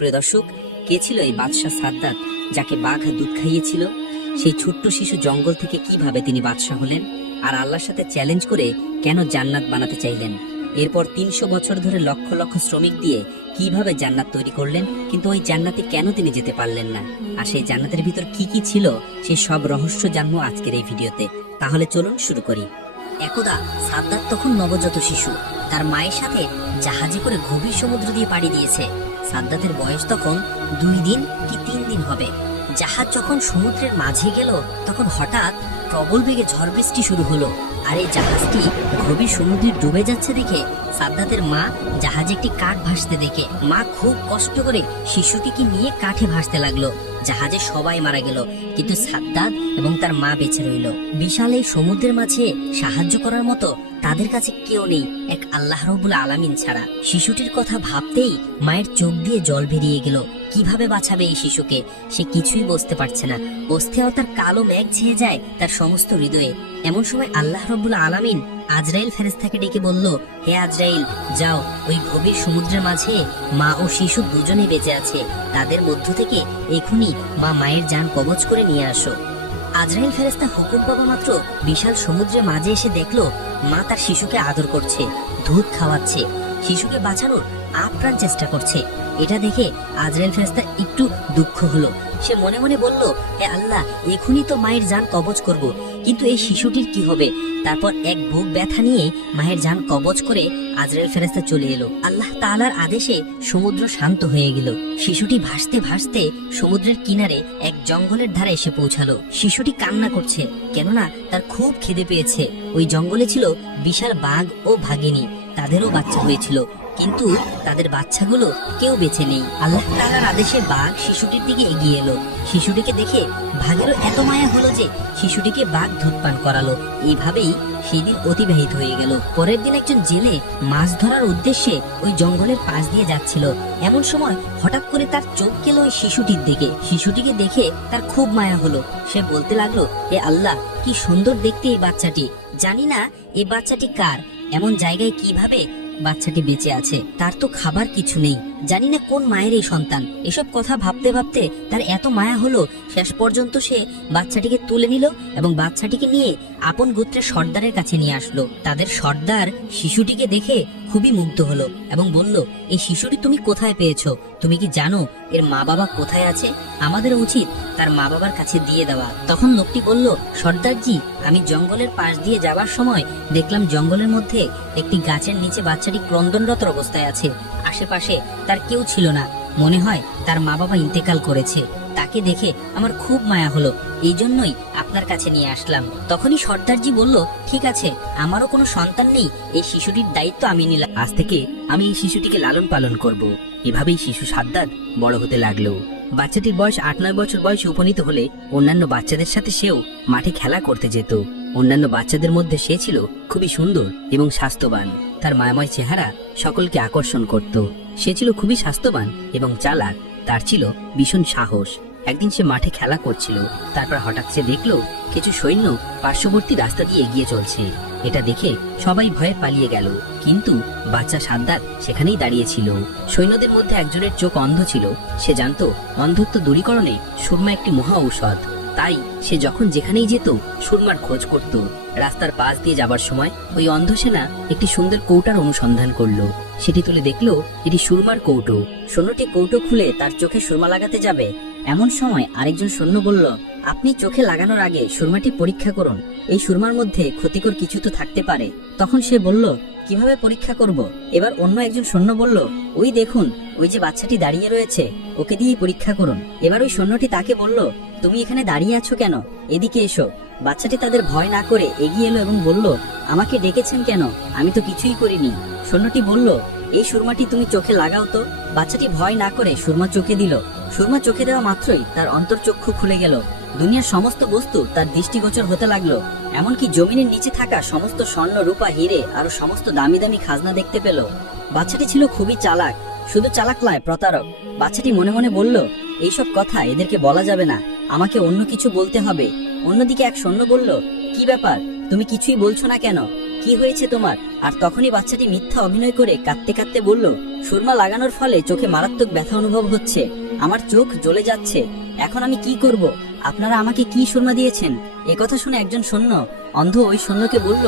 প্রিয় দর্শক, কে ছিল এই বাদশাহ সাদ্দাত যাকে বাঘ দুধ খাইয়েছিল? সেই ছোট্ট শিশু জঙ্গল থেকে কিভাবে তিনি বাদশাহ হলেন, আর আল্লাহর সাথে চ্যালেঞ্জ করে কেন জান্নাত বানাতে চাইলেন? এরপর ৩০০ বছর ধরে লক্ষ লক্ষ শ্রমিক দিয়ে কিভাবে জান্নাত তৈরি করলেন, কিন্তু ওই জান্নাতে কেন তিনি যেতে পারলেন না? আর সেই জান্নাতের ভিতর কি কি ছিল, সেই সব রহস্য জানবো আজকের এই ভিডিওতে। তাহলে চলুন শুরু করি। একদা সাদ্দাত তখন নবজাত শিশু, তার মায়ের সাথে জাহাজে করে গভীর সমুদ্র দিয়ে পাড়ি দিয়েছে। সাদ্দাতের বয়স তখন 2 দিন কি 3 দিন হবে। জাহাজ যখন সমুদ্রের মাঝে গেল, তখন হঠাৎ প্রবল বেগে ঝড় বৃষ্টি শুরু হলো। আর এই জাহাজটি গভীর সমুদ্রে ডুবে যাচ্ছে দেখে সাদ্দাতের মা জাহাজে একটি কাঠ ভাসতে দেখে মা খুব কষ্ট করে শিশুটিকে নিয়ে কাঠে ভাসতে লাগলো। জাহাজে সবাই মারা গেল, কিন্তু সাদ্দাত এবং তার মা বেঁচে রইল। বিশাল এই সমুদ্রের মাঝে সাহায্য করার মতো তাদের কাছে কেউ নেই, এক আল্লাহ রাব্বুল আলামিন ছাড়া। শিশুটির কথা ভাবতেই মায়ের চোখ দিয়ে জল বেরিয়ে গেল। কিভাবে বাঁচাবে এই শিশুকে, সে কিছুই বুঝতে পারছে না। অস্থির তার কালো মেঘ ছেয়ে যায় তার সমস্ত হৃদয়ে। এমন সময় আল্লাহ রাব্বুল আলামিন আজরাইল ফেরেশতাকে ডেকে বলল, হে আজরাইল, যাও ওই গভীর সমুদ্রের মাঝে মা ও শিশু দুজনেই বেঁচে আছে, তাদের মধ্য থেকে এখনই মায়ের জান কবজ করে নিয়ে আসো। আজরাইল ফেরেশতা হুকুম পাওয়া মাত্র বিশাল সমুদ্রের মাঝে এসে দেখলো মা তার শিশুকে আদর করছে, দুধ খাওয়াচ্ছে, শিশুকে বাঁচানোর আপ্রাণ চেষ্টা করছে। এটা দেখে আজরাইল ফেরেশতার একটু দুঃখ হলো। সে মনে মনে বলল, হে আল্লাহ, এখনই তো মায়ের জান কবজ করব, কিন্তু এই শিশুটির কি হবে? তারপর এক বুক ব্যথা নিয়ে মায়ের জান কবজ করে আজরাইল ফেরেশতা চলে এলো। আল্লাহ তাআলার আদেশে সমুদ্র শান্ত হয়ে গেল। শিশুটি ভাসতে ভাসতে সমুদ্রের কিনারে এক জঙ্গলের ধারে এসে পৌঁছালো। শিশুটি কান্না করছে, কেননা তার খুব খিদে পেয়েছে। ওই জঙ্গলে ছিল বিশাল বাঘ ও ভাগিনী, তাদেরও বাচ্চা হয়েছিল, কিন্তু তাদের বাচ্চাগুলো কেউ বেঁচে নেই। আল্লাহ তাআলার আদেশে বাঘ শিশুটির দিকে এগিয়ে এলো। শিশুটিকে দেখে বাঘেরও এত মায়া হলো যে শিশুটিকে বাঘ দুধ পান করালো। এইভাবেই সেই দিন অতিবাহিত হয়ে গেল। পরের দিন একজন জেলে মাছ ধরার উদ্দেশ্যে ওই জঙ্গলের পাশ দিয়ে যাচ্ছিল। এমন সময় হঠাৎ করে তার চোখ গেল ওই শিশুটির দিকে। শিশুটিকে দেখে তার খুব মায়া হলো। সে বলতে লাগলো, এ আল্লাহ, কি সুন্দর দেখতে এই বাচ্চাটি। জানি না এই বাচ্চাটি কার, এমন জায়গায় কিভাবে বাচ্চাটি বেঁচে আছে, তার তো খাবার কিছু নেই, জানি না কোন মায়ের এই সন্তান। এসব কথা ভাবতে ভাবতে তার এত মায়া হলো, শেষ পর্যন্ত সে বাচ্চাটিকে তুলে নিল এবং বাচ্চাটিকে নিয়ে আপন গোত্রের সর্দারের কাছে নিয়ে আসলো। তাদের সর্দার শিশুটিকে দেখে খুবই মুগ্ধ হলো এবং বলল, এই শিশুটি তুমি কোথায় পেয়েছো? তুমি কি জানো এর মা বাবা কোথায় আছে? আমাদের উচিত তার মা বাবার কাছে দিয়ে দেওয়া। তখন লোকটি বলল, সর্দারজি, আমি জঙ্গলের পাশ দিয়ে যাবার সময় দেখলাম জঙ্গলের মধ্যে একটি গাছের নিচে বাচ্চাটি ক্রন্দনরত অবস্থায় আছে। আশেপাশে তার কেউ ছিল না, মনে হয় তার মা বাবা ইন্তেকাল করেছে। তাকে দেখে আমার খুব মায়া হলো, এই জন্যই আপনার কাছে নিয়ে আসলাম। তখনই সর্দারজি বলল, ঠিক আছে, আমারও কোনো সন্তান নেই, এই শিশুটির দায়িত্ব আমি নিলাম। আজ থেকে আমি এই শিশুটিকে লালন পালন করব। এভাবেই শিশু সাদ্দাত বড় হতে লাগলো। বাচ্চাটির বয়স 8-9 বছর বয়সে উপনীত হলে অন্যান্য বাচ্চাদের সাথে সেও মাঠে খেলা করতে যেত। অন্যান্য বাচ্চাদের মধ্যে সে ছিল খুবই সুন্দর এবং স্বাস্থ্যবান। তার মায়াময় চেহারা সকলকে আকর্ষণ করত। সে ছিল খুবই স্বাস্থ্যবান এবং চালাক। তার ছিল ভীষণ সাহস। একদিন সে মাঠে খেলা করছিল, তারপর হঠাৎ সে দেখলো কিছু সৈন্য পার্শ্ববর্তী রাস্তা দিয়ে এগিয়ে চলছে। এটা দেখে সবাই ভয়ে পালিয়ে গেল, কিন্তু বাচ্চা সাদ্দাত সেখানেই দাঁড়িয়ে ছিল। সৈন্যদের মধ্যে একজনের চোখ অন্ধ ছিল। সে জানতো অন্ধত্ব দূরীকরণে সুরমা একটি মহা ঔষধ। তাই সে যখন যেখানেই যেত সুরমার খোঁজ করত। রাস্তার পাশ দিয়ে যাবার সময় ওই অন্ধ সেনা একটি সুন্দর কৌটার অনুসন্ধান করলো। সেটি তুলে দেখলো এটি সুরমার কৌটো। সৈন্যটি কৌটো খুলে তার চোখে সুরমা লাগাতে যাবে, এমন সময় আরেকজন সৈন্য বলল, আপনি চোখে লাগানোর আগে সুরমাটি পরীক্ষা করুন, এই সুরমার মধ্যে ক্ষতিকর কিছু তো থাকতে পারে। তখন সে বলল, কিভাবে পরীক্ষা করব? এবার অন্য একজন সৈন্য বলল, ওই দেখুন, ওই যে বাচ্চাটি দাঁড়িয়ে রয়েছে, ওকে দিয়ে পরীক্ষা করুন। এবার ওই সৈন্যটি তাকে বলল, তুমি এখানে দাঁড়িয়ে আছো কেন? এদিকে এসো। বাচ্চাটি তাদের ভয় না করে এগিয়ে এলো এবং বলল, আমাকে ডেকেছেন কেন? আমি তো কিছুই করিনি। সৈন্যটি বলল, এই সুরমাটি তুমি চোখে লাগাও তো। বাচ্চাটি ভয় না করে সুরমা চোখে দিল। সুরমা চোখে দেওয়া মাত্রই তার অন্তর্চক্ষু খুলে গেল। দুনিয়ার সমস্ত বস্তু তার দৃষ্টিগোচর হতে লাগলো। এমনকি জমিনের নিচে থাকা সমস্ত স্বর্ণ, রূপা, হিরে আর সমস্ত দামি দামি খাজনা দেখতে পেল। বাচ্চাটি ছিল খুবই চালাক, শুধু চালাক নয়, প্রতারক। বাচ্চাটি মনে মনে বলল, এইসব কথা এদেরকে বলা যাবে না, আমাকে অন্য কিছু বলতে হবে। অন্যদিকে এক সৈন্য বলল, কি ব্যাপার, তুমি কিছুই বলছো না কেন? কি হয়েছে তোমার? আর তখনই বাচ্চাটি মিথ্যা অভিনয় করে কাঁদতে কাঁদতে বলল, সুরমা লাগানোর ফলে চোখে মারাত্মক ব্যথা অনুভব হচ্ছে, আমার চোখ জ্বলে যাচ্ছে, এখন আমি কি করব? আপনারা আমাকে কি সুরমা দিয়েছেন? একথা শুনে একজন সৈন্য অন্ধ ওই সৈন্যকে বলল,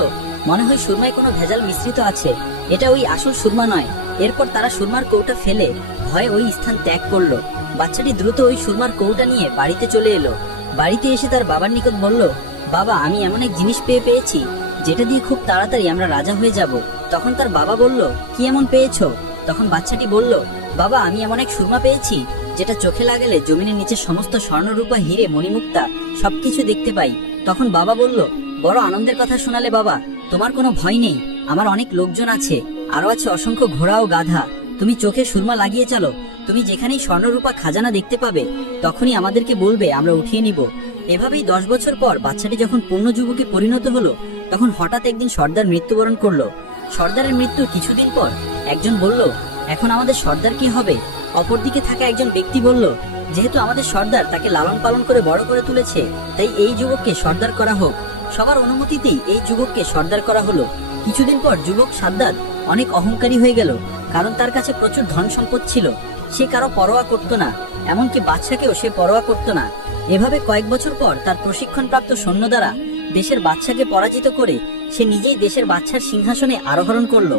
মনে হয় সুরমায় কোনো ভেজাল মিশ্রিত আছে, এটা ওই আসল সুরমা নয়। এরপর তারা সুরমার কৌটা ফেলে ভয়ে ওই স্থান ত্যাগ করলো। বাচ্চাটি দ্রুত ওই সুরমার কৌটা নিয়ে বাড়িতে চলে এলো। বাড়িতে এসে তার বাবার নিকট বলল, বাবা, আমি এমন এক জিনিস পেয়েছি যেটা দিয়ে খুব তাড়াতাড়ি আমরা রাজা হয়ে যাব। তখন তার বাবা বলল, কি এমন পেয়েছো? তখন বাচ্চাটি বলল, বাবা, আমি এমন এক সুরমা পেয়েছি যেটা চোখে লাগালে জমিনের নিচে সমস্ত স্বর্ণরূপা হিরে মণিমুক্তা সবকিছু দেখতে পাই। তখন বাবা বলল, বড় আনন্দের কথা শোনালে বাবা, তোমার কোনো ভয় নেই, আমার অনেক লোকজন আছে, আরো আছে অসংখ্য ঘোড়া ও গাধা, তুমি চোখে সুরমা লাগিয়ে চলো, তুমি যেখানেই স্বর্ণরূপা খাজানা দেখতে পাবে তখনই আমাদেরকে বলবে, আমরা উঠিয়ে নিব। এভাবেই 10 বছর পর বাচ্চাটি যখন পূর্ণ যুবকে পরিণত হলো, তখন হঠাৎ একদিন সর্দার মৃত্যুবরণ করলো। সর্দারের মৃত্যুর কিছুদিন পর একজন বলল, এখন আমাদের সর্দার কি হবে? অপরদিকে থাকা একজন ব্যক্তি বলল, যেহেতু আমাদের সর্দার তাকে লালন পালন করে বড় করে তুলেছে, তাই এই যুবককে সর্দার করা হোক। সবার অনুমতিতেই এই যুবককে সর্দার করা হলো। কিছুদিন পর যুবক সাদ্দাত অনেক অহংকারী হয়ে গেল, কারণ তার কাছে প্রচুর ধন সম্পদ ছিল। সে কারো পরোয়া করত না, এমনকি বাদশাকেও সে পরোয়া করত না। এভাবে কয়েক বছর পর তার প্রশিক্ষণপ্রাপ্ত সৈন্য দ্বারা দেশের বাদশাকে পরাজিত করে সে নিজেই দেশের বাদশার সিংহাসনে আরোহণ করলো।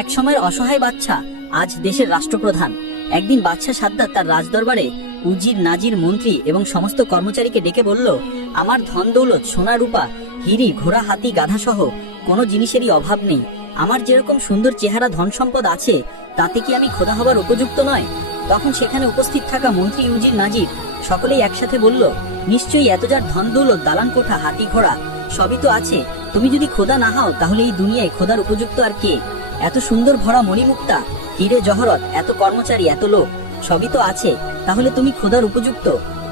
এক সময়ের অসহায় বাদশা আজ দেশের রাষ্ট্রপ্রধান। একদিন বাদশা সাদ্দাত তার রাজদরবারে উজির, নাজির, মন্ত্রী এবং সমস্ত কর্মচারীকে ডেকে বলল, আমার ধন দৌলত, সোনা রূপা, হিরি, ঘোড়া, হাতি, গাধা সহ কোনো জিনিসেরই অভাব নেই। আমার যেরকম সুন্দর চেহারা, ধন সম্পদ আছে, তাতে কি আমি খোদা হবার উপযুক্ত নয়? তখন সেখানে উপস্থিত থাকা মন্ত্রী, উজির, নাজির সকলেই একসাথে বলল, নিশ্চয়ই এত যার ধন দৌলত, দালান কোঠা, হাতি ঘোড়া সবই তো আছে, তুমি যদি খোদা না হও তাহলে এই দুনিয়ায় খোদার উপযুক্ত আর কে? এত সুন্দর ভরা মণিমুক্তা, হিরে জহরত, এত কর্মচারী, এত লোক সবই তো আছে, তাহলে তুমি খোদার উপযুক্ত।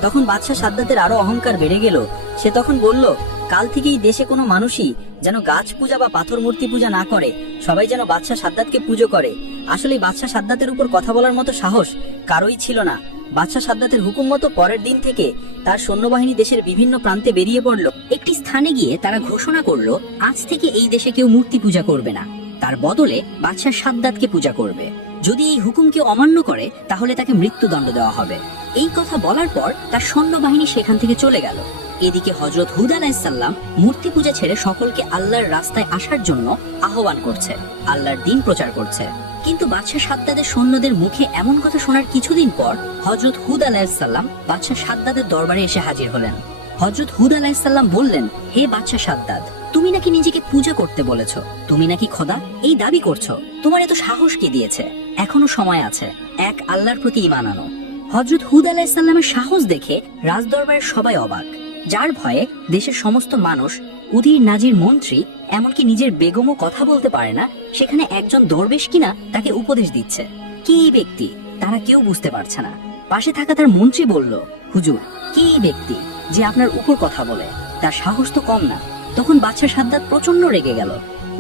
তখন বাদশা সাদ্দাতের আরো অহংকার বেড়ে গেল। সে তখন বলল, কাল থেকেই দেশে কোনো মানুষই যেন গাছ পূজা বা পাথর মূর্তি পূজা না করে, সবাই যেন বাদশা সাদ্দাতকে পুজো করে। আসলে বাদশা সাদ্দাতের উপর কথা বলার মতো সাহস কারোই ছিল না। বাদশা সাদ্দাতের হুকুম মতো পরের দিন থেকে তার সৈন্যবাহিনী দেশের বিভিন্ন প্রান্তে বেরিয়ে পড়ল। একটি স্থানে গিয়ে তারা ঘোষণা করলো, আজ থেকে এই দেশে কেউ মূর্তি পূজা করবে না, তার বদলে বাদশা সাদ্দাতকে পূজা করবে। যদি এই হুকুম কেউ অমান্য করে তাহলে তাকে মৃত্যুদণ্ড দেওয়া হবে। এই কথা বলার পর তার সৈন্যবাহিনী সেখান থেকে চলে গেল। এদিকে হযরত হুদ আলাইহিস সালাম মূর্তি পূজা ছেড়ে সকলকে আল্লাহর রাস্তায় আসার জন্য আহ্বান করছে, আল্লাহর দ্বীন প্রচার করছে। কিন্তু বাদশা সাদ্দাতের সৈন্যদের মুখে এমন কথা শোনার কিছুদিন পর হযরত হুদ আলাইহিস সালাম বাদশা সাদ্দাতের দরবারে এসে হাজির হলেন। হযরত হুদ আলাইহিস সালাম বললেন, হে বাদশা সাদ্দাত, তুমি নাকি নিজেকে পূজা করতে বলেছো, তুমি নাকি খোদা এই দাবি করছো, তোমার এত সাহস কে দিয়েছে? এখনো সময় আছে, এক আল্লাহর প্রতি ঈমান আনো। হযরত হুদ আলাইহিস সালামের সাহস দেখে রাজদরবারের সবাই অবাক, যার ভয়ে দেশের সমস্ত মানুষ, উজির, নাজির, মন্ত্রী, এমনকি নিজের বেগমও কথা বলতে পারে না, সেখানে একজন দরবেশ কিনা তাকে উপদেশ দিচ্ছে। কি এই ব্যক্তি? তারা কেউ বুঝতে পারছে না। পাশে থাকা তার মন্ত্রী বলল, হুজুর, কি এই ব্যক্তি যে আপনার উপর কথা বলে? তার সাহস তো কম না। তখন বাদশা সাদ্দাত প্রচন্ড রেগে গেল,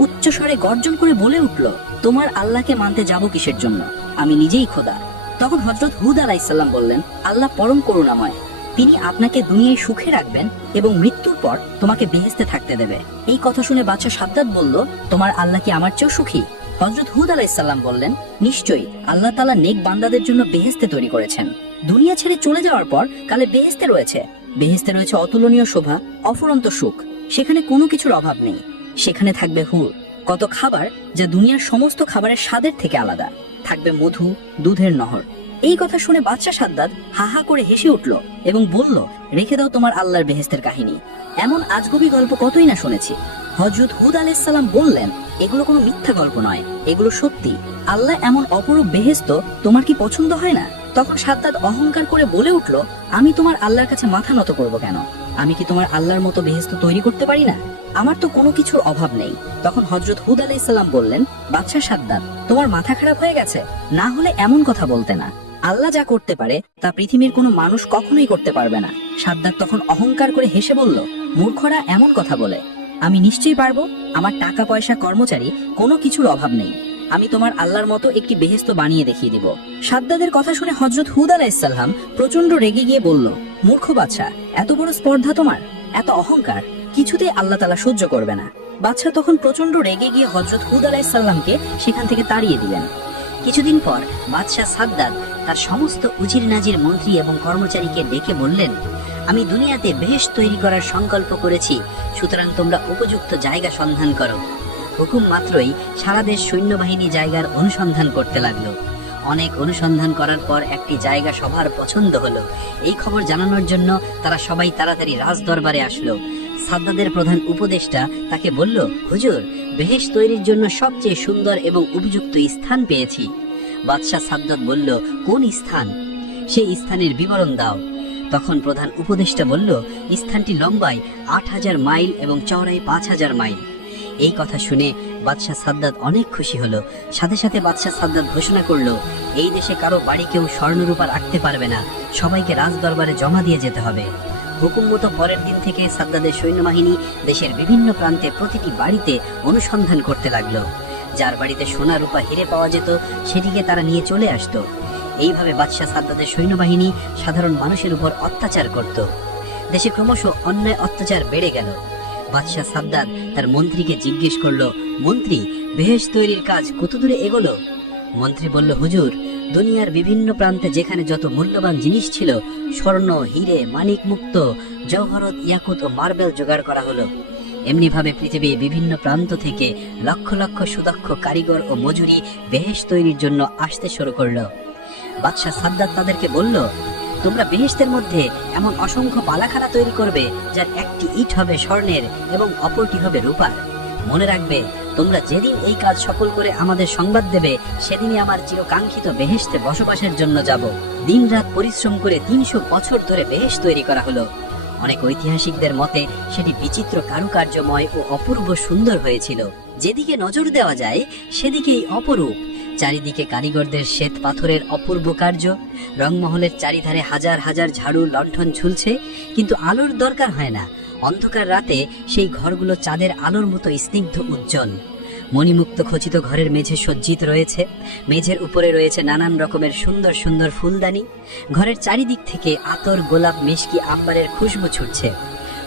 উচ্চ স্বরে গর্জন করে বলে উঠল, তোমার আল্লাহকে মানতে যাব কিসের জন্য? আমি নিজেই খোদা। তখন হযরত হুদ আলাইহিস সালাম বললেন, আল্লাহ পরম করুণাময়, তিনি আপনাকে দুনিয়ায় সুখে রাখবেন এবং মৃত্যুর পর তোমাকে বেহেশতে থাকতে দেবে। এই কথা শুনে বাদশা সাদ্দাত বলল, তোমার আল্লাহ কি আমার চেয়েও সুখী? হযরত হুদ আলাইহিস সালাম বললেন, নিশ্চয়ই আল্লাহ তাআলা নেক বান্দাদের জন্য বেহেশতে তৈরি করেছেন। দুনিয়া ছেড়ে চলে যাওয়ার পর কালে বেহেশতে রয়েছে। বেহেশতে রয়েছে অতুলনীয় শোভা, অফুরন্ত সুখ, সেখানে কোনো কিছুর অভাব নেই। সেখানে থাকবে হুর, কত খাবার যা দুনিয়ার সমস্ত খাবারের স্বাদের থেকে আলাদা, থাকবে মধু, দুধের নহর। এই কথা শুনে বাদশা সাদ্দাত হা হা করে হেসে উঠল এবং বলল, রেখে দাও তোমার আল্লাহর বেহেশতের কাহিনী। এমন আজগুবি গল্প কতই না শুনেছি। হযরত হুদ আলাইহিস সালাম বললেন, এগুলো কোনো মিথ্যা গল্প নয়, এগুলো সত্যি। আল্লাহ এমন অপরূপ বেহেশত তোমার কি পছন্দ হয় না? তখন সাদ্দাত অহংকার করে বলে উঠল, আমি তোমার আল্লাহর কাছে মাথা নত করব কেন? আমি কি তোমার আল্লাহর মতো বেহেশত তৈরি করতে পারি না? আমার তো কোনো কিছুর অভাব নেই। তখন হযরত হুদ আলাইহিস সালাম বললেন, বাদশা সাদ্দাত, তোমার মাথা খারাপ হয়ে গেছে? না হলে এমন কথা বলতে না। আল্লাহ যা করতে পারে তা পৃথিবীর কোনো মানুষ কখনোই করতে পারবে না। সাদ্দাত তখন অহংকার করে হেসে বলল, মূর্খরা এমন কথা বলে? আমি নিশ্চয়ই পারবো। আমার টাকা পয়সা, কর্মচারী, কোনো কিছুর অভাব নেই। আমি তোমার আল্লাহর মতো একটি বেহেশত বানিয়ে দেখিয়ে দিব। সাদ্দাতের কথা শুনে হযরত হুদ আলাইহিস সালাম প্রচন্ড রেগে গিয়ে বলল, মূর্খ বাদশা, এত বড় স্পর্ধা তোমার, এত অহংকার কিছুতেই আল্লাহ তাআলা সহ্য করবে না। বাদশাহ তখন প্রচন্ড রেগে গিয়ে হযরত হুদ আলাইহিস সালামকে সেখান থেকে তাড়িয়ে দিলেন। কিছুদিন পর বাদশাহ সাদ্দাত তার সমস্ত উজির নাজির মন্ত্রী এবং কর্মচারীকে ডেকে বললেন, আমি দুনিয়াতে বেহেশত তৈরি করার সংকল্প করেছি, সুতরাং তোমরা উপযুক্ত জায়গা সন্ধান করো। হুকুম মাত্রই সারা দেশ সৈন্যবাহিনী জায়গার অনুসন্ধান করতে লাগলো। অনেক অনুসন্ধান করার পর একটি জায়গা সবার পছন্দ হলো। এই খবর জানানোর জন্য তারা সবাই তাড়াতাড়ি রাজ দরবারে আসলো। সাদ্দাদের প্রধান উপদেষ্টা তাকে বলল, হুজুর, বেহেশত তৈরির জন্য সবচেয়ে সুন্দর এবং উপযুক্ত স্থান পেয়েছি। বাদশাহ সাদ্দাত বলল, কোন স্থান? সেই স্থানের বিবরণ দাও। তখন প্রধান উপদেষ্টা বলল, স্থানটি লম্বায় ৮,০০০ মাইল এবং চওড়ায় ৫,০০০ মাইল। এই কথা শুনে বাদশাহ সাদ্দাত অনেক খুশি হলো। সাথে সাথে বাদশাহ সাদ্দাত ঘোষণা করলো, এই দেশে কারো বাড়ি কেউ স্বর্ণরূপা রাখতে পারবে না, সবাইকে রাজ দরবারে জমা দিয়ে যেতে হবে। হুকুম মতো পরের দিন থেকে সাদ্দাদের সৈন্যবাহিনী দেশের বিভিন্ন প্রান্তে প্রতিটি বাড়িতে অনুসন্ধান করতে লাগলো। যার বাড়িতে সোনা রূপা হিরে পাওয়া যেত সেটিকে তারা নিয়ে চলে আসতো। এইভাবে বাদশাহ সাদ্দাদের সৈন্যবাহিনী সাধারণ মানুষের উপর অত্যাচার করত। দেশে ক্রমশ অন্যায় অত্যাচার বেড়ে গেল। বাদশাহ সাদ্দাত তার মন্ত্রীকে জিজ্ঞেস করলো, মন্ত্রী, বেহেশত তৈরির কাজ কত দূরে এগোলো? মন্ত্রী বলল, হুজুর, দুনিয়ার বিভিন্ন প্রান্তে যেখানে যত মূল্যবান জিনিস ছিল, স্বর্ণ, হিরে, মানিক মুক্ত, জওহরত, ইয়াকুত ও মার্বেল জোগাড় করা হলো। এমনি ভাবে পৃথিবীর বিভিন্ন প্রান্ত থেকে লক্ষ লক্ষ সুদক্ষ কারিগর ও মজুরি বেহেশত তৈরির জন্য আসতে শুরু করলো। বাদশাহ সাদ্দাত তাদেরকে বলল, তোমরা বেহেশতের মধ্যে এমন অসংখ্য পালাখানা তৈরি করবে যার একটি ইট হবে স্বর্ণের এবং অপরটি হবে রূপার। মনে রাখবে, তোমরা যেদিন এই কাজ সফল করে আমাদের সংবাদ দেবে, সেদিনই আমার চিরকাঙ্ক্ষিত বেহেশতে বসবাসের জন্য যাব। দিনরাত পরিশ্রম করে ৩০০ বছর ধরে বেহেশত তৈরি করা হলো। অনেক ঐতিহাসিকদের মতে সেটি বিচিত্র কারুকার্যময় ও অপূর্ব সুন্দর হয়েছিল। যেদিকে নজর দেওয়া যায় সেদিকেই অপরূপ। চারিদিকে কারিগরদের শ্বেত পাথরের অপূর্ব কার্য। রংমহলের চারিধারে হাজার হাজার ঝাড়ু লণ্ঠন ঝুলছে, কিন্তু আলোর দরকার হয় না। অন্ধকার রাতে সেই ঘরগুলো চাঁদের আলোর মতো স্নিগ্ধ উজ্জ্বল। মণিমুক্ত খচিত ঘরের মেঝে সজ্জিত রয়েছে। মেঝের উপরে রয়েছে নানান রকমের সুন্দর সুন্দর ফুলদানি। ঘরের চারিদিক থেকে আতর, গোলাপ, মিশকি, আম্বারের খুশবু ছুটছে।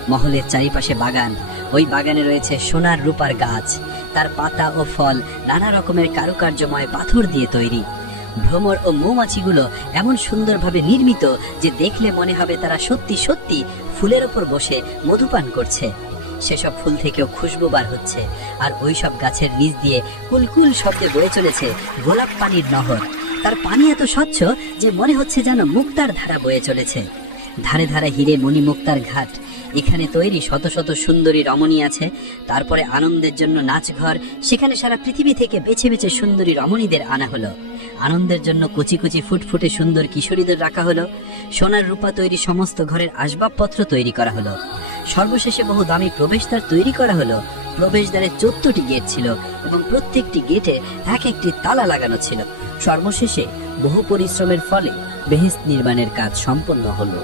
মহলের চারিপাশে বাগান। ওই বাগানে রয়েছে সোনার রূপার গাছ। তার পাতা ও ফল নানা রকমের কারুকার্যময় পাথর দিয়ে তৈরি। ভ্রমর ও মৌমাছিগুলো এমন সুন্দরভাবে নির্মিত যে দেখলে মনে হবে তারা সত্যি সত্যি ফুলের ওপর বসে মধুপান করছে। সেসব ফুল থেকেও খুশবু বার হচ্ছে, আর ওইসব গাছের নিচ দিয়ে কুলকুল শব্দে বয়ে চলেছে গোলাপ পানির নহর। তার পানি এত স্বচ্ছ যে মনে হচ্ছে যেন মুক্তার ধারা বয়ে চলেছে। ধারে ধারে হিরে মণি মুক্তার ঘাট। এখানে তৈরি শত শত সুন্দরী রমণী আছে। তারপরে আনন্দের জন্য নাচঘর। সেখানে সারা পৃথিবী থেকে বেছে বেছে সুন্দরী রমণীদের আনা হলো। আনন্দের জন্য কচি কচি ফুটফুটে সুন্দর কিশোরীদের রাখা হলো। সোনার রূপা তৈরি সমস্ত ঘরের আসবাবপত্র তৈরি করা হলো। সর্বশেষে বহু দামি প্রবেশদ্বার তৈরি করা হলো। প্রবেশদ্বারে 14টি গেট ছিল এবং প্রত্যেকটি গেটে এক একটি তালা লাগানো ছিল। সর্বশেষে বহু পরিশ্রমের ফলে বেহেশত নির্মাণের কাজ সম্পন্ন হলো।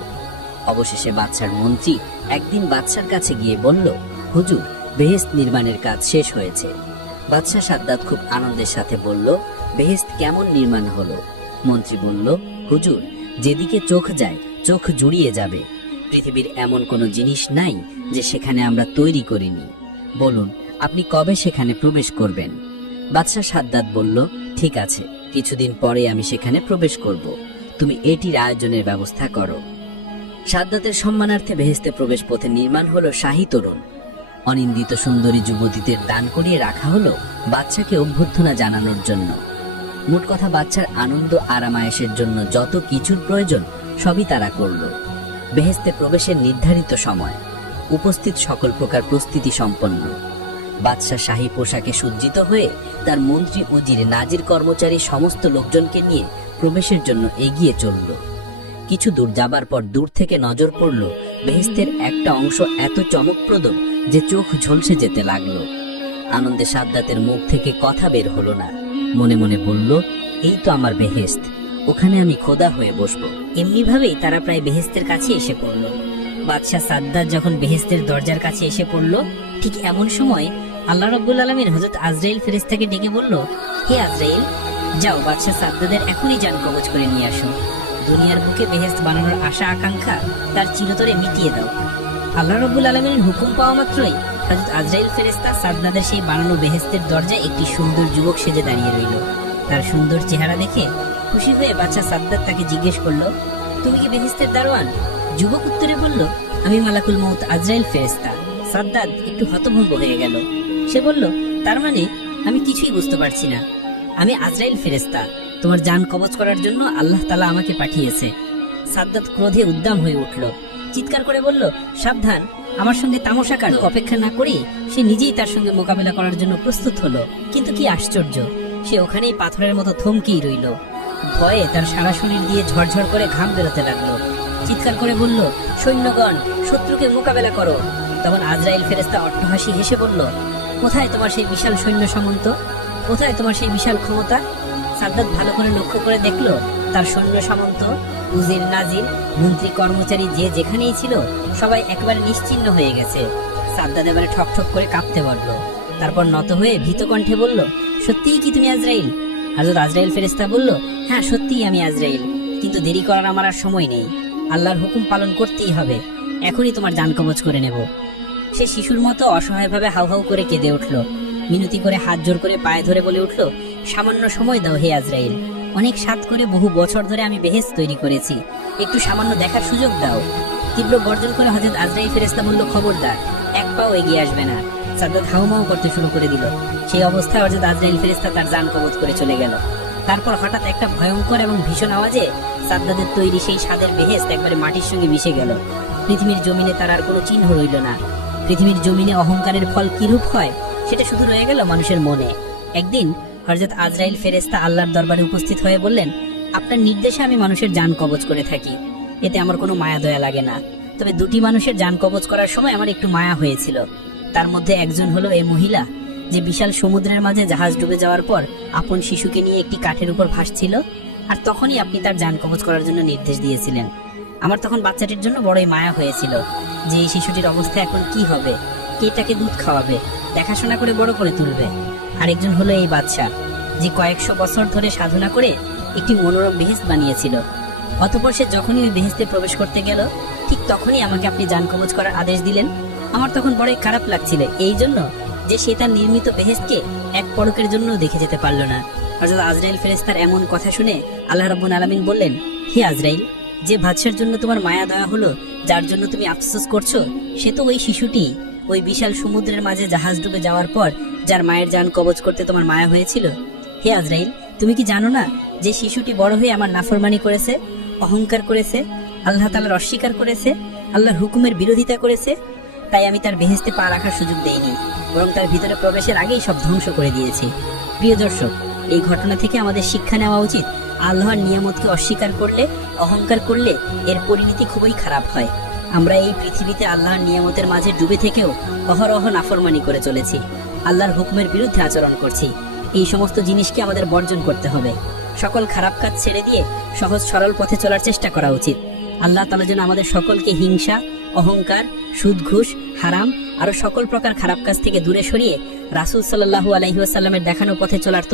অবশেষে বাদশার মন্ত্রী একদিন বাদশার কাছে গিয়ে বলল, হুজুর, বেহেশত নির্মাণের কাজ শেষ হয়েছে। বাদশাহ সাদ্দাত খুব আনন্দের সাথে বলল, বেহেশত কেমন নির্মাণ হলো? মন্ত্রী বলল, হুজুর, যেদিকে চোখ যায় চোখ জুড়িয়ে যাবে। পৃথিবীর এমন কোনো জিনিস নাই যে সেখানে আমরা তৈরি করিনি। বলুন, আপনি কবে সেখানে প্রবেশ করবেন? বাদশাহ সাদ্দাত বলল, ঠিক আছে, কিছুদিন পরে আমি সেখানে প্রবেশ করব। তুমি এটির আয়োজনের ব্যবস্থা করো। সাদ্দাতের সম্মানার্থে বেহেশতে প্রবেশ পথে নির্মাণ হলো শাহী তোরণ। অনিন্দিত সুন্দরী যুবতীদের দান করিয়ে রাখা হলো বাদশাকে অভ্যর্থনা জানানোর জন্য। মোট কথা, বাদশার আনন্দ আরামায়েশের জন্য যত কিছুর প্রয়োজন সবই তারা করল। বেহেশতে প্রবেশের নির্ধারিত সময়। উপস্থিত সকল প্রকার প্রস্তুতি সম্পন্ন। বাদশাহ শাহী পোশাকে সজ্জিত হয়ে তার মন্ত্রী, উজির, নাজির, কর্মচারী সমস্ত লোকজনকে নিয়ে প্রবেশের জন্য এগিয়ে চলল। কিছু দূর যাবার পর দূর থেকে নজর পড়ল বেহেশতের একটা অংশ এত চমকপ্রদ যে চোখ ঝলসে যেতে লাগলো। আনন্দে সাদ্দাতের মুখ থেকে কথা বের হলো না। মনে মনে বলল, এই তো আমার বেহেশত, ওখানে আমি খোদা হয়ে বসবো। এমনি ভাবেই তারা প্রায় বেহেশতের কাছে এসে পড়ল। বাদশাহ সাদ্দাত যখন বেহেশতের দরজার কাছে এসে পড়ল, ঠিক এমন সময় আল্লাহ রাব্বুল আলামিন হযরত আজরাইল ফেরেশতাকে ডেকে বলল, হে আজরাইল, যাও বাদশাহ সাদ্দাতের এখনই জান কবজ করে নিয়ে আসো। দুনিয়ার বুকে বেহেশত বানানোর আশা আকাঙ্ক্ষা তার চিরতরে মিটিয়ে দাও। আল্লাহ রাব্বুল আলামিনের হুকুম পাওয়া মাত্রই হযরত আজরাইল ফেরেশতা সাদ্দাদের সেই বানানো বেহেশতের দরজায় একটি সুন্দর যুবক সেজে দাঁড়িয়ে রইল। তার সুন্দর চেহারা দেখে খুশি হয়ে বাদশা সাদ্দাদ তাকে জিজ্ঞেস করলো, তুমি কি বেহেশতের দারোয়ান? যুবক উত্তরে বলল, আমি মালাকুল মউত আজরাইল ফেরেশতা। সাদ্দাদ একটু হতভম্ব হয়ে গেল। সে বলল, তার মানে আমি কিছুই বুঝতে পারছি না। আমি আজরাইল ফেরেশতা, তোমার জান কবজ করার জন্য আল্লাহ তাআলা আমাকে পাঠিয়েছে। সাদ্দাদ ক্রোধে উদ্দাম হয়ে উঠল, চিৎকার করে বলল, সাবধান, আমার সঙ্গে তামাশা কার। অপেক্ষা না করে সে নিজেই তার সঙ্গে মোকাবেলা করার জন্য প্রস্তুত হলো। কিন্তু কি আশ্চর্য, সে ওখানেই পাথরের মতো থমকেই রইল। ভয়ে তার সারা শরীর দিয়ে ঝরঝর করে ঘাম বেরোতে লাগলো। চিৎকার করে বলল, সৈন্যগণ, শত্রুকে মোকাবেলা করো। তখন আজরাইল ফেরেশতা অট্টহাসি হেসে বলল, কোথায় তোমার সেই বিশাল সৈন্য সামন্ত? কোথায় তোমার সেই বিশাল ক্ষমতা? সাদ্দাত ভালো করে লক্ষ্য করে দেখলো, তার সৈন্য সামন্ত, উজির নাজির, মন্ত্রী কর্মচারী যে যেখানেই ছিল সবাই একেবারে নিশ্চিহ্ন হয়ে গেছে। সাদ্দাত এবারে ঠক ঠক করে কাঁপতে বলল। তারপর নত হয়ে ভীত কণ্ঠে বলল, সত্যিই কি তুমি আজরাইল? হযরত আজরাইল ফেরেশতা বলল, হ্যাঁ সত্যিই আমি আজরাইল, কিন্তু দেরি করার আমার আর সময় নেই। আল্লাহর হুকুম পালন করতেই হবে, এখনই তোমার জান কবজ করে নেব। সে শিশুর মতো অসহায়ভাবে হাউ হাউ করে কেঁদে উঠল। মিনতি করে হাত জোর করে পায়ে ধরে বলে উঠল, সামান্য সময় দাও হে আজরাইল, অনেক সাত করে বহু বছর ধরে আমি বেহেশত তৈরি করেছি, একটু সামান্য দেখার সুযোগ দাও। তীব্র গর্জন করে হযরত আজরাইল ফেরেশতা বলল, খবরদার, এক পাও এগিয়ে আসবে না। সাদ্দাত হাউমাউ করতে শুরু করে দিল। সেই অবস্থায় হযরত আজরাইল ফেরেশতা তার জান কবজ করে চলে গেল। তারপর হঠাৎ একটা ভয়ঙ্কর এবং ভীষণ আওয়াজে সাদ্দাদের তৈরি সেই স্বাদের বেহেশত একবারে মাটির সঙ্গে মিশে গেল। পৃথিবীর জমিনে তার আর কোনো চিহ্ন রইল না। পৃথিবীর জমিনে অহংকারের ফল কিরূপ হয় সেটা শুধু রয়ে গেল মানুষের মনে। একদিন হযরত আজরাইল ফেরেশতা আল্লাহর দরবারে উপস্থিত হয়ে বললেন, আপনার নির্দেশে আমি মানুষের জান কবজ করে থাকি, এতে আমার কোনো মায়া দয়া লাগে না। তবে দুটি মানুষের জান কবজ করার সময় আমার একটু মায়া হয়েছিল। তার মধ্যে একজন হলো এই মহিলা, যে বিশাল সমুদ্রের মাঝে জাহাজ ডুবে যাওয়ার পর আপন শিশুকে নিয়ে একটি কাঠের উপর ভাসছিল, আর তখনই আপনি তার জান কবজ করার জন্য নির্দেশ দিয়েছিলেন। আমার তখন বাচ্চাটির জন্য বড়ই মায়া হয়েছিল, যে এই শিশুটির অবস্থা এখন কি হবে, কে তাকে দুধ খাওয়াবে, দেখাশোনা করে বড় করে তুলবে। আরেকজন হলো এই বাদশা, যে কয়েকশো বছর ধরে সাধনা করে একটি মনোরম বেহেশত বানিয়েছিল। অতঃপর সে যখনই ওই বেহেশতে প্রবেশ করতে গেল, ঠিক তখনই আমাকে আপনি জান কবজ করার আদেশ দিলেন। আমার তখন বড়ই খারাপ লাগছিল, এই জন্য যে সে তার নির্মিত বেহেশতকে এক পলকের জন্য দেখে যেতে পারল না। হযরত আজরাইল ফেরেশতার এমন কথা শুনে আল্লাহ রাব্বুল আলামিন বললেন, হে আজরাইল, যে বাদশার জন্য তোমার মায়া দয়া হলো, যার জন্য তুমি আফসোস করছো, সে তো ওই শিশুটি, ওই বিশাল সমুদ্রের মাঝে জাহাজ ডুবে যাওয়ার পর যার মায়ের জান কবজ করতে তোমার মায়া হয়েছিল। হে আজরাইল, তুমি কি জানো না যে শিশুটি বড় হয়ে আমার নাফরমানি করেছে, অহংকার করেছে, আল্লাহ তাআলার অস্বীকার করেছে, আল্লাহর হুকুমের বিরোধিতা করেছে? তাই আমি তার বেহেশতে পা রাখার সুযোগ দেইনি, বরং তার ভিতরে প্রবেশের আগেই সব ধ্বংস করে দিয়েছি। প্রিয় দর্শক, এই ঘটনা থেকে আমাদের শিক্ষা নেওয়া উচিত, আল্লাহর নিয়ামতকে অস্বীকার করলে, অহংকার করলে এর পরিণতি খুবই খারাপ হয়। আমরা এই পৃথিবীতে আল্লাহর নিয়ামতের মাঝে ডুবে থেকেও অহরহ নাফরমানি করে চলেছি, আল্লাহর হুকুমের বিরুদ্ধে আচরণ করছি। এই সমস্ত জিনিসকে আমাদের বর্জন করতে হবে। সকল খারাপ কাজ ছেড়ে দিয়ে সহজ সরল পথে চলার চেষ্টা করা উচিত। আল্লাহ তাআলা যেন আমাদের সকলকে হিংসা, অহংকার, সুদ ঘুষ, হারাম আরো সকল প্রকার খারাপ কাজ থেকে দূরে সরিয়ে রাসূল সাল্লাল্লাহু আলাইহি ওয়াসাল্লামের দেখানো পথে চলার